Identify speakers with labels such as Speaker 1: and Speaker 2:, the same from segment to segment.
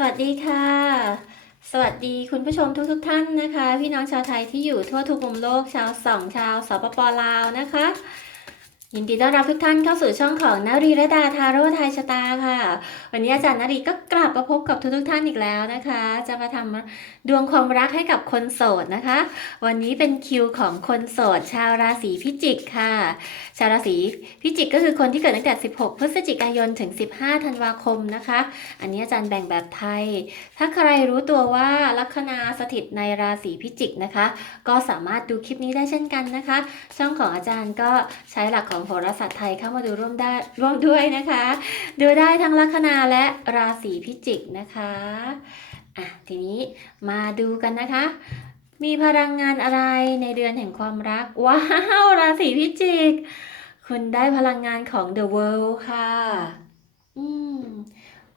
Speaker 1: สวัสดีค่ะ สวัสดีคุณผู้ชมทุกทท่านนะคะ พี่น้องชาวไทยที่อยู่ทั่วทุกมุมโลกชาวสองชาวสปปลาวนะคะ ยินดีต้อนรับทุกท่านเข้าสู่ช่องของนารีระดาทาโร่ไทยชะตาค่ะ วันนี้อาจารย์นารีก็กลับมาพบกับทุกทท่านอีกแล้วนะคะ จะมาทำดวงความรักให้กับคนโสดนะคะ วันนี้เป็นคิวของคนโสด ชาวราศีพิจิกค่ะ ชาวราศีพิจิกก็คือคนที่เกิดตั้งแต่ 16 พฤศจิกายนถึง 15 ธันวาคมนะคะ อันนี้อาจารย์แบ่งแบบไทย ถ้าใครรู้ตัวว่าลัคนาสถิตในราศีพิจิกนะคะ ก็สามารถดูคลิปนี้ได้เช่นกันนะคะ ช่องของอาจารย์ก็ใช้หลักขององโหราศาสตร์ไทยเข้ามาดูร่วมได้ร่วมด้วยนะคะ ดูได้ทั้งลัคนาและราศีพิจิกนะคะอะทีนี้มาดูกันนะคะ มีพลังงานอะไรในเดือนแห่งความรัก ว้าวราศีพิจิก คุณได้พลังงานของ The World ค่ะอืม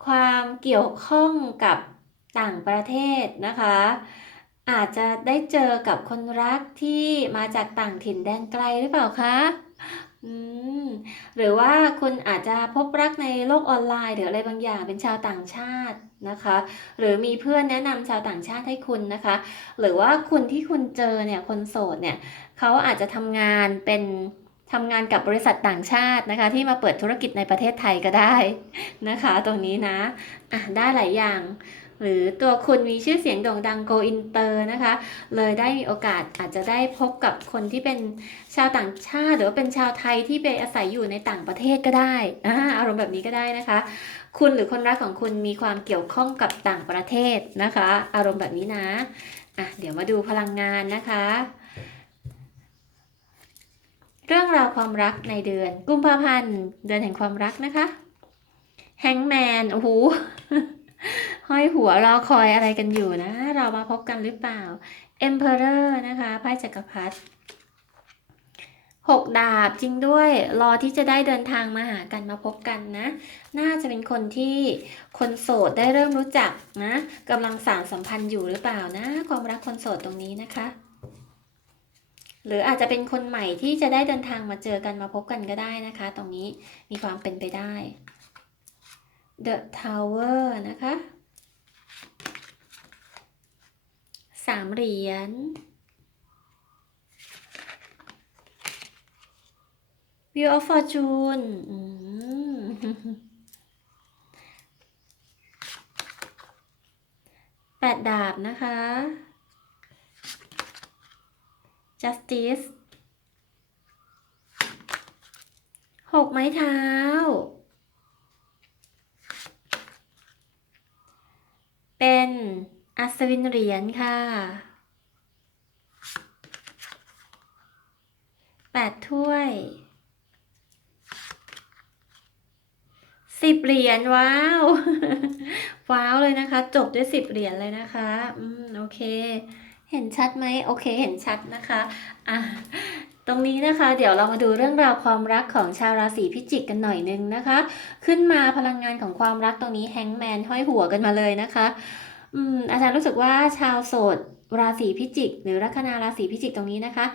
Speaker 1: ความเกี่ยวข้องกับต่างประเทศนะคะ อาจจะได้เจอกับคนรักที่มาจากต่างถิ่นแดนไกลหรือเปล่าคะ อืม หรือว่าคุณอาจจะพบรักในโลกออนไลน์ หรืออะไรบางอย่างเป็นชาวต่างชาตินะคะ หรือมีเพื่อนแนะนำชาวต่างชาติให้คุณนะคะ หรือว่าคุณที่คุณเจอเนี่ยคนโสดเนี่ยเขาอาจจะทำงานเป็นทำงานกับบริษัทต่างชาตินะคะ ที่มาเปิดธุรกิจในประเทศไทยก็ได้นะคะ ตรงนี้นะอะได้หลายอย่าง หรือตัวคุณมีชื่อเสียงโด่งดังโกอินเตอร์นะคะ เลยได้มีโอกาสอาจจะได้พบกับคนที่เป็นชาวต่างชาติ หรือว่าเป็นชาวไทยที่ไปอาศัยอยู่ในต่างประเทศก็ได้อาอารมณ์แบบนี้ก็ได้นะคะ คุณหรือคนรักของคุณมีความเกี่ยวข้องกับต่างประเทศนะคะ อารมณ์แบบนี้นะอะเดี๋ยวมาดูพลังงานนะคะเรื่องราวความรักในเดือน กุมภาพันธ์ เดือนแห่งความรักนะคะ แฮงแมน โอ้โห ห้อยหัวรอคอยอะไรกันอยู่นะ เรามาพบกันหรือเปล่า Emperor นะคะไพ่จักรพรรดิหกดาบจริงด้วย รอที่จะได้เดินทางมาหากันมาพบกันนะ น่าจะเป็นคนที่คนโสดได้เริ่มรู้จักนะกำลังสานสัมพันธ์อยู่หรือเปล่านะ ความรักคนโสดตรงนี้นะคะ หรืออาจจะเป็นคนใหม่ที่จะได้เดินทางมาเจอกันมาพบกันก็ได้นะคะ ตรงนี้มีความเป็นไปได้ The Tower นะคะสามเหรียญ Wheel of Fortune แปดดาบนะคะ Justice หกไม้เท้า เป็นอั ศวินเหรียญค่ะแปดถ้วยสิบเหรียญว้าว ว้าวเลยนะคะ จบด้วยสิบเหรียญเลยนะคะ อืมโอเค เห็นชัดไหมโอเค เห็นชัดนะคะอะตรงนี้นะคะ เดี๋ยวเรามาดูเรื่องราวความรักของชาวราศีพิจิกกันหน่อยนึงนะคะ ขึ้นมาพลังงานของความรักตรงนี้แฮงแมนห้อยหัวกันมาเลยนะคะ อืมอาจารย์รู้สึกว่าชาวโสดราศีพิจิก หรือลัคนาราศีพิจิกตรงนี้นะคะ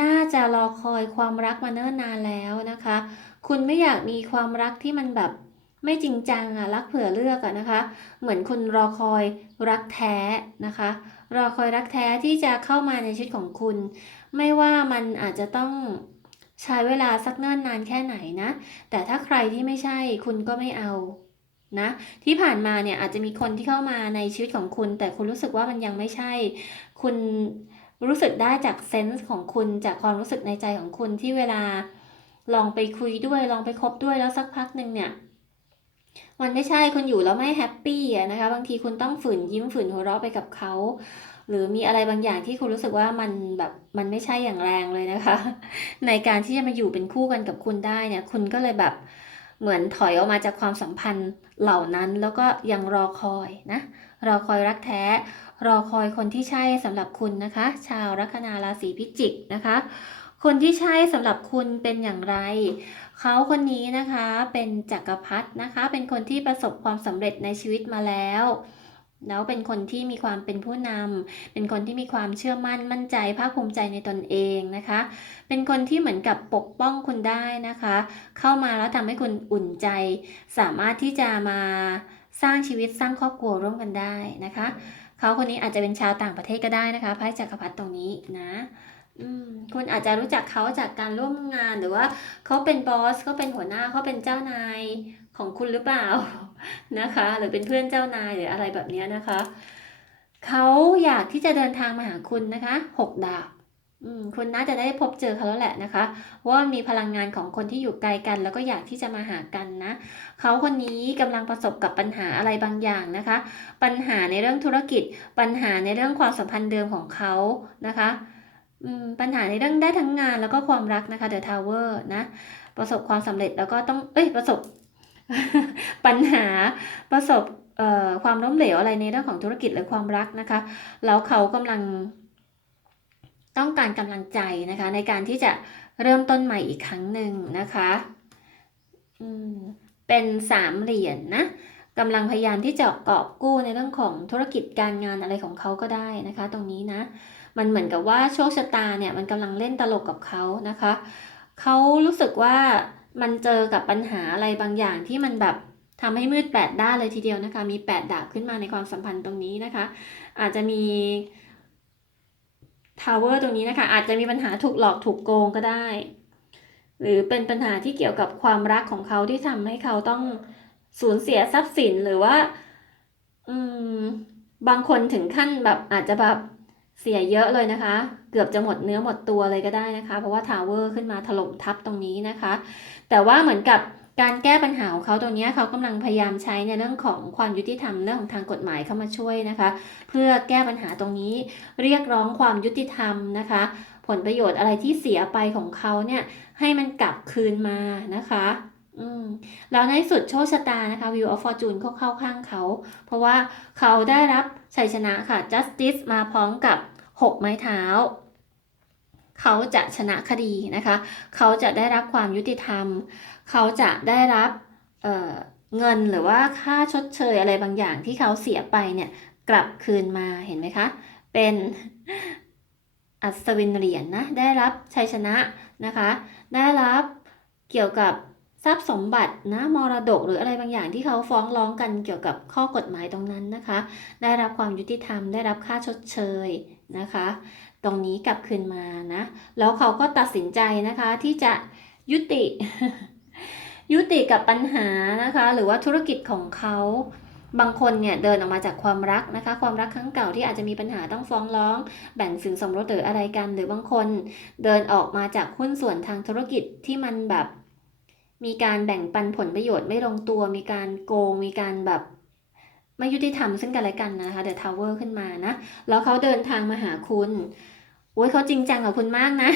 Speaker 1: น่าจะรอคอยความรักมาเนิ่นนานแล้วนะคะ คุณไม่อยากมีความรักที่มันแบบไม่จริงจังอะรักเผื่อเลือกอะนะคะ เหมือนคุณรอคอยรักแท้นะคะ รอคอยรักแท้ที่จะเข้ามาในชีวิตของคุณ ไม่ว่ามันอาจจะต้องใช้เวลาสักเนิ่นนานแค่ไหนนะ แต่ถ้าใครที่ไม่ใช่คุณก็ไม่เอา นะที่ผ่านมาเนี่ยอาจจะมีคนที่เข้ามาในชีวิตของคุณ แต่คุณรู้สึกว่ามันยังไม่ใช่ คุณรู้สึกได้จากเซนส์ของคุณจากความรู้สึกในใจของคุณที่เวลาลองไปคุยด้วยลองไปคบด้วยแล้วสักพักหนึ่งเนี่ยมันไม่ใช่คุณอยู่แล้วไม่แฮปปี้นะคะบางทีคุณต้องฝืนยิ้มฝืนหัวเราะไปกับเขาหรือมีอะไรบางอย่างที่คุณรู้สึกว่ามันแบบมันไม่ใช่อย่างแรงเลยนะคะ ในการที่จะมาอยู่เป็นคู่กันกับคุณได้เนี่ย คุณก็เลยแบบ เหมือนถอยออกมาจากความสัมพันธ์เหล่านั้นแล้วก็ยังรอคอยนะรอคอยรักแท้ รอคอยคนที่ใช่สำหรับคุณนะคะ ชาวลัคนาราศีพิจิกนะคะ คนที่ใช่สำหรับคุณเป็นอย่างไร เขาคนนี้นะคะเป็นจักรพรรดินะคะ เป็นคนที่ประสบความสำเร็จในชีวิตมาแล้ว แล้วเป็นคนที่มีความเป็นผู้นำเป็นคนที่มีความเชื่อมั่นมั่นใจภาคภูมิใจในตนเองนะคะ เป็นคนที่เหมือนกับปกป้องคุณได้นะคะ เข้ามาแล้วทำให้คุณอุ่นใจ สามารถที่จะมาสร้างชีวิตสร้างครอบครัวร่วมกันได้นะคะ เขาคนนี้อาจจะเป็นชาวต่างประเทศก็ได้นะคะไพ่จักรพรรดิตรงนี้นะ คุณอาจจะรู้จักเขาจากการร่วมงานหรือว่าเขาเป็นบอสเขาเป็นหัวหน้าเขาเป็นเจ้านายของคุณหรือเปล่านะคะ หรือเป็นเพื่อนเจ้านายหรืออะไรแบบนี้นะคะเขาอยากที่จะเดินทางมาหาคุณนะคะหกดาบคุณน่าจะได้พบเจอเขาแล้วแหละนะคะ ว่ามีพลังงานของคนที่อยู่ไกลกัน แล้วก็อยากที่จะมาหากันนะเขาคนนี้กำลังประสบกับปัญหาอะไรบางอย่างนะคะ ปัญหาในเรื่องธุรกิจ ปัญหาในเรื่องความสัมพันธ์เดิมของเขานะคะ ปัญหาในเรื่องได้ทั้งงานแล้วก็ความรักนะคะ The Tower นะ ประสบความสำเร็จแล้วก็ต้อง เอ้ย ประสบ ปัญหาประสบเอ่อความล้มเหลวอะไรในเรื่องของธุรกิจหรือความรักนะคะ แล้วเขากำลังต้องการกำลังใจนะคะ ในการที่จะเริ่มต้นใหม่อีกครั้งหนึ่งนะคะอืเป็นสามเหรียญนนะกำลังพยายามที่จะกอบกู้ในเรื่องของธุรกิจการงานอะไรของเขาก็ได้นะคะ ตรงนี้นะ มันเหมือนกับว่าโชคชะตาเนี่ยมันกำลังเล่นตลกกับเขานะคะเขารู้สึกว่ามันเจอกับปัญหาอะไรบางอย่างที่มันแบบทำให้มืดแปดด้านเลยทีเดียวนะคะ มีแปดดาบขึ้นมาในความสัมพันธ์ตรงนี้นะคะ อาจจะมีทาวเวอร์ตรงนี้นะคะ อาจจะมีปัญหาถูกหลอกถูกโกงก็ได้ หรือเป็นปัญหาที่เกี่ยวกับความรักของเขาที่ทำให้เขาต้องสูญเสียทรัพย์สินหรือว่า อืม บางคนถึงขั้นแบบอาจจะแบบ เสียเยอะเลยนะคะ เกือบจะหมดเนื้อหมดตัวเลยก็ได้นะคะ เพราะว่าทาวเวอร์ขึ้นมาถล่มทับตรงนี้นะคะ แต่ว่าเหมือนกับการแก้ปัญหาของเขาตรงนี้เขากำลังพยายามใช้ในเรื่องของความยุติธรรมเรื่องของทางกฎหมายเข้ามาช่วยนะคะ เพื่อแก้ปัญหาตรงนี้เรียกร้องความยุติธรรมนะคะ ผลประโยชน์อะไรที่เสียไปของเขาเนี่ยให้มันกลับคืนมานะคะอืมแล้วในที่สุดโชคชะตานะคะ View of Fortune เขาเข้าข้างเขา เพราะว่าเขาได้รับ ชัยชนะค่ะ Justice มาพร้อมกับ 6 ไม้เท้า เขาจะชนะคดีนะคะ เขาจะได้รับความยุติธรรม เขาจะได้รับเเงินหรือว่าค่าชดเชยอะไรบางอย่างที่เขาเสียไปเนี่ยกลับคืนมาเห็นไหมคะ เป็นอัศวินเหรียญนะได้รับชัยชนะนะคะ ได้รับเกี่ยวกับ ทรัพย์สมบัตินะมรดกหรืออะไรบางอย่างที่เขาฟ้องร้องกันเกี่ยวกับข้อกฎหมายตรงนั้นนะคะ ได้รับความยุติธรรมได้รับค่าชดเชยนะคะ ตรงนี้กลับคืนมานะ แล้วเขาก็ตัดสินใจนะคะที่จะยุติ ยุติกับปัญหานะคะ หรือว่าธุรกิจของเขาบางคนเนี่ยเดินออกมาจากความรักนะคะ ความรักครั้งเก่าที่อาจจะมีปัญหาต้องฟ้องร้อง แบ่งสินสมรสหรืออะไรกัน หรือบางคนเดินออกมาจากหุ้นส่วนทางธุรกิจที่มันแบบ มีการแบ่งปันผลประโยชน์ไม่ลงตัว มีการโกง มีการแบบไม่ยุติธรรมซึ่งกันและกันนะคะเดอะทาวเวอร์ขึ้นมานะ แล้วเขาเดินทางมาหาคุณโอ้ยเขาจริงจังกับคุณมากนะ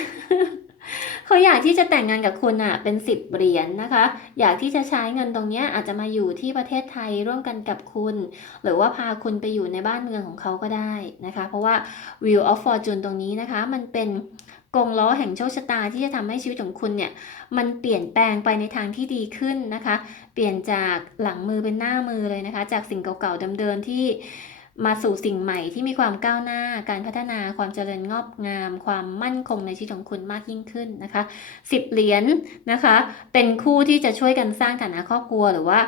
Speaker 1: เขาอยากที่จะแต่งงานกับคุณอะเป็นสิบเหรียญนะคะ อยากที่จะใช้เงินตรงเนี้ยอาจจะมาอยู่ที่ประเทศไทยร่วมกันกับคุณ หรือว่าพาคุณไปอยู่ในบ้านเมืองของเขาก็ได้นะคะ เพราะว่า Wheel of Fortune ตรงนี้นะคะ มันเป็น กงล้อแห่งโชคชะตาที่จะทำให้ชีวิตของคุณเนี่ยมันเปลี่ยนแปลงไปในทางที่ดีขึ้นนะคะ เปลี่ยนจากหลังมือเป็นหน้ามือเลยนะคะ จากสิ่งเก่าๆเดิมๆที่มาสู่สิ่งใหม่ที่มีความก้าวหน้า การพัฒนาความเจริญงอกงาม ความมั่นคงในชีวิตของคุณมากยิ่งขึ้นนะคะสิบเหรียญนะคะ เป็นคู่ที่จะช่วยกันสร้างฐานะครอบครัวหรือว่า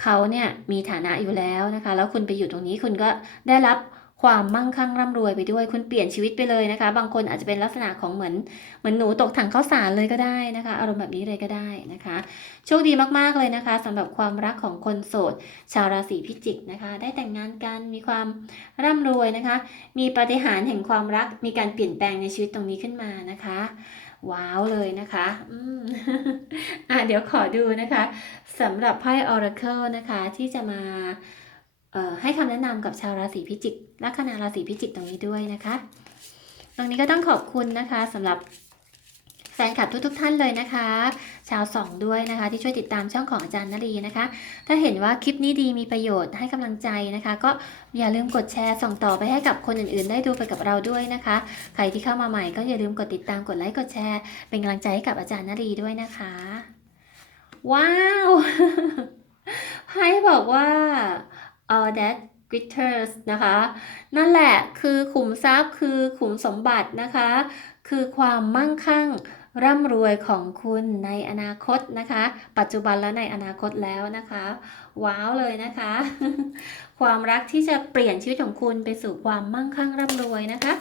Speaker 1: เขาเนี่ยมีฐานะอยู่แล้วนะคะ แล้วคุณไปอยู่ตรงนี้คุณก็ได้รับ ความมั่งคั่งร่ำรวยไปด้วย คุณเปลี่ยนชีวิตไปเลยนะคะ บางคนอาจจะเป็นลักษณะของเหมือนเหมือนหนูตกถังข้าวสารเลยก็ได้นะคะ อารมณ์แบบนี้เลยก็ได้นะคะ โชคดีมากๆเลยนะคะสำหรับความรักของคนโสด ชาวราศีพิจิกนะคะ ได้แต่งงานกันมีความร่ำรวยนะคะ มีปฏิหารแห่งความรักมีการเปลี่ยนแปลงในชีวิตตรงนี้ขึ้นมานะคะว้าวเลยนะคะอืมอะเดี๋ยวขอดูนะคะสำหรับไพ่ Oracle นะคะที่จะมา ให้คำแนะนำกับชาวราศีพิจิกลัคนาราศีพิจิกตรงนี้ด้วยนะคะ ตรงนี้ก็ต้องขอบคุณนะคะสำหรับแฟนคลับทุกๆทท่านเลยนะคะ ชาวสองด้วยนะคะ ที่ช่วยติดตามช่องของอาจารย์นรีนะคะ ถ้าเห็นว่าคลิปนี้ดีมีประโยชน์ให้กำลังใจนะคะ ก็อย่าลืมกดแชร์ส่งต่อไปให้กับคนอื่นๆ ได้ดูไปกับเราด้วยนะคะ ใครที่เข้ามาใหม่ก็อย่าลืมกดติดตามกดไลค์กดแชร์ เป็นกำลังใจให้กับอาจารย์นรีด้วยนะคะ ว้าวไพ่บอกว่า all that glitters นะคะ นั่นแหละคือขุมทรัพย์คือขุมสมบัตินะคะ คือความมั่งคั่งร่ำรวยของคุณในอนาคตนะคะ ปัจจุบันและในอนาคตแล้วนะคะ ว้าวเลยนะคะ ความรักที่จะเปลี่ยนชีวิตของคุณไปสู่ความมั่งคั่งร่ำรวยนะคะ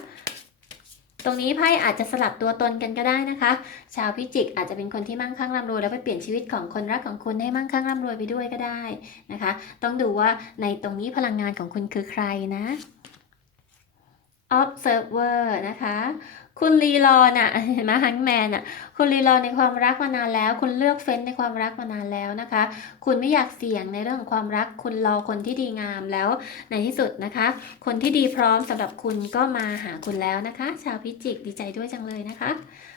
Speaker 1: ตรงนี้ไพ่อาจจะสลับตัวตนกันก็ได้นะคะ ชาวพิจิกอาจจะเป็นคนที่มั่งคั่งร่ำรวยแล้วไปเปลี่ยนชีวิตของคนรักของคุณให้มั่งคั่งร่ำรวยไปด้วยก็ได้นะคะ ต้องดูว่าในตรงนี้พลังงานของคุณคือใครนะ observer นะคะ คุณลีลอน่ะเห็นไหมฮังแมนอะคุณลีลอในความรักมานานแล้ว คุณเลือกเฟ้นในความรักมานานแล้วนะคะ คุณไม่อยากเสี่ยงในเรื่องของความรัก คุณรอคนที่ดีงามแล้วในที่สุดนะคะ คนที่ดีพร้อมสำหรับคุณก็มาหาคุณแล้วนะคะ ชาวพิจิกดีใจด้วยจังเลยนะคะ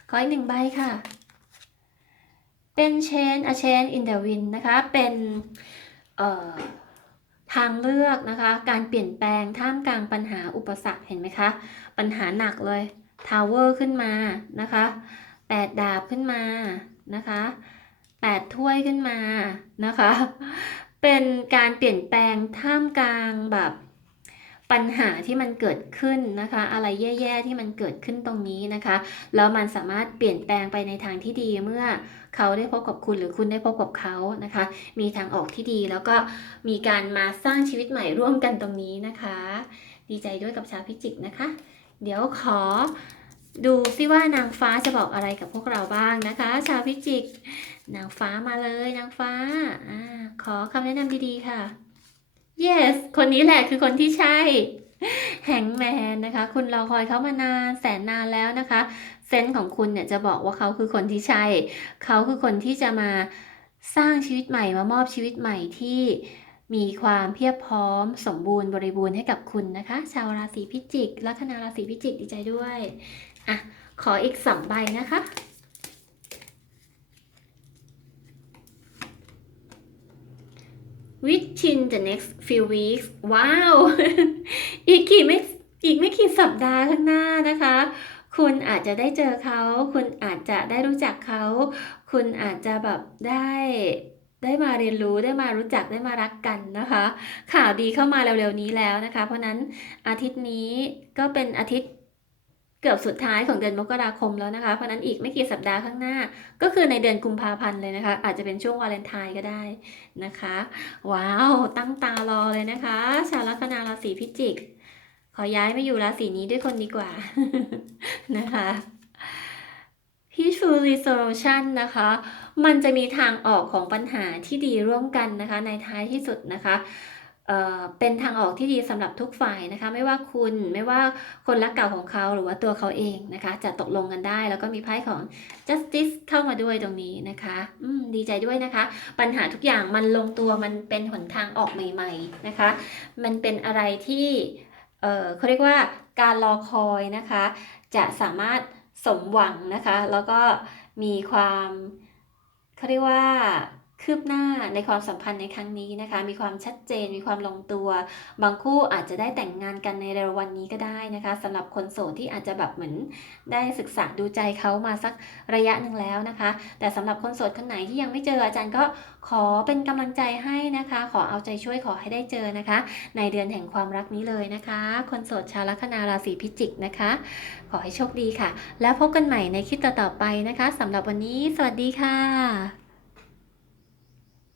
Speaker 1: ขออีกหนึ่งใบค่ะ เป็น change a change in the wind นะคะ เป็นเอ่อทางเลือกนะคะ การเปลี่ยนแปลงท่ามกลางปัญหาอุปสรรคเห็นไหมคะ ปัญหาหนักเลย ทาวเวอร์ขึ้นมานะคะแปดดาบขึ้นมานะคะแปดถ้วยขึ้นมานะคะ เป็นการเปลี่ยนแปลงท่ามกลางแบบปัญหาที่มันเกิดขึ้นนะคะ อะไรแย่ๆที่มันเกิดขึ้นตรงนี้นะคะ แล้วมันสามารถเปลี่ยนแปลงไปในทางที่ดีเมื่อเขาได้พบกับคุณหรือคุณได้พบกับเขานะคะ มีทางออกที่ดีแล้วก็มีการมาสร้างชีวิตใหม่ร่วมกันตรงนี้นะคะ ดีใจด้วยกับชาวพิจิกนะคะ เดี๋ยวขอดูซิว่านางฟ้าจะบอกอะไรกับพวกเราบ้างนะคะ ชาวพิจิก นางฟ้ามาเลยนางฟ้าอขอคำแนะนำดีๆค่ะ yes คนนี้แหละคือคนที่ใช่ แฮงแมนนะคะ คุณรอคอยเขามานานแสนนานแล้วนะคะ เซนส์ของคุณเนี่ยจะบอกว่าเขาคือคนที่ใช่ เขาคือคนที่จะมาสร้างชีวิตใหม่มามอบชีวิตใหม่ที่ มีความเพียบพร้อมสมบูรณ์บริบูรณ์ให้กับคุณนะคะ ชาวราศีพิจิก ลัคนาราศีพิจิกดีใจด้วยอะขออีกสองใบนะคะ within the next few weeks ว้าว อีกกี่ไม่อีกไม่กี่สัปดาห์ข้างหน้านะคะ คุณอาจจะได้เจอเขา คุณอาจจะได้รู้จักเขา คุณอาจจะแบบได้ ได้มาเรียนรู้ได้มารู้จักได้มารักกันนะคะ ข่าวดีเข้ามาเร็วๆนี้แล้วนะคะ เพราะนั้นอาทิตย์นี้ก็เป็นอาทิตย์เกือบสุดท้ายของเดือนมกราคมแล้วนะคะ เพราะฉะนั้นอีกไม่กี่สัปดาห์ข้างหน้า ก็คือในเดือนกุมภาพันธ์เลยนะคะ อาจจะเป็นช่วงวาเลนไทน์ก็ได้นะคะ ว้าว ตั้งตารอเลยนะคะ ชาวลัคนาราศีพิจิก ขอย้ายมาอยู่ราศีนี้ด้วยคนดีกว่านะคะ Peaceful Resolution นะคะ มันจะมีทางออกของปัญหาที่ดีร่วมกันนะคะ ในท้ายที่สุดนะคะเเป็นทางออกที่ดีสำหรับทุกฝ่ายนะคะ ไม่ว่าคุณไม่ว่าคนรักเก่าของเขาหรือว่าตัวเขาเองนะคะ จะตกลงกันได้ แล้วก็มีไพ่ของ justice เข้ามาด้วยตรงนี้นะคะอืมดีใจด้วยนะคะ ปัญหาทุกอย่างมันลงตัวมันเป็นหนทางออกใหม่ ๆนะคะ มันเป็นอะไรที่เเขาเรียกว่าการรอคอยนะคะ จะสามารถสมหวังนะคะ แล้วก็มีความ เขาเรียกว่า คืบหน้าในความสัมพันธ์ในครั้งนี้นะคะ มีความชัดเจน มีความลงตัว บางคู่อาจจะได้แต่งงานกันในเร็ววันนี้ก็ได้นะคะสำหรับคนโสดที่อาจจะแบบเหมือนได้ศึกษาดูใจเขามาสักระยะหนึ่งแล้วนะคะ แต่สำหรับคนโสดคนไหนที่ยังไม่เจออาจารย์ก็ขอเป็นกำลังใจให้นะคะ ขอเอาใจช่วยขอให้ได้เจอนะคะ ในเดือนแห่งความรักนี้เลยนะคะ คนโสดชาวลัคนาราศีพิจิกนะคะ ขอให้โชคดีค่ะ แล้วพบกันใหม่ในคลิปต่อๆไปนะคะสำหรับวันนี้ สวัสดีค่ะ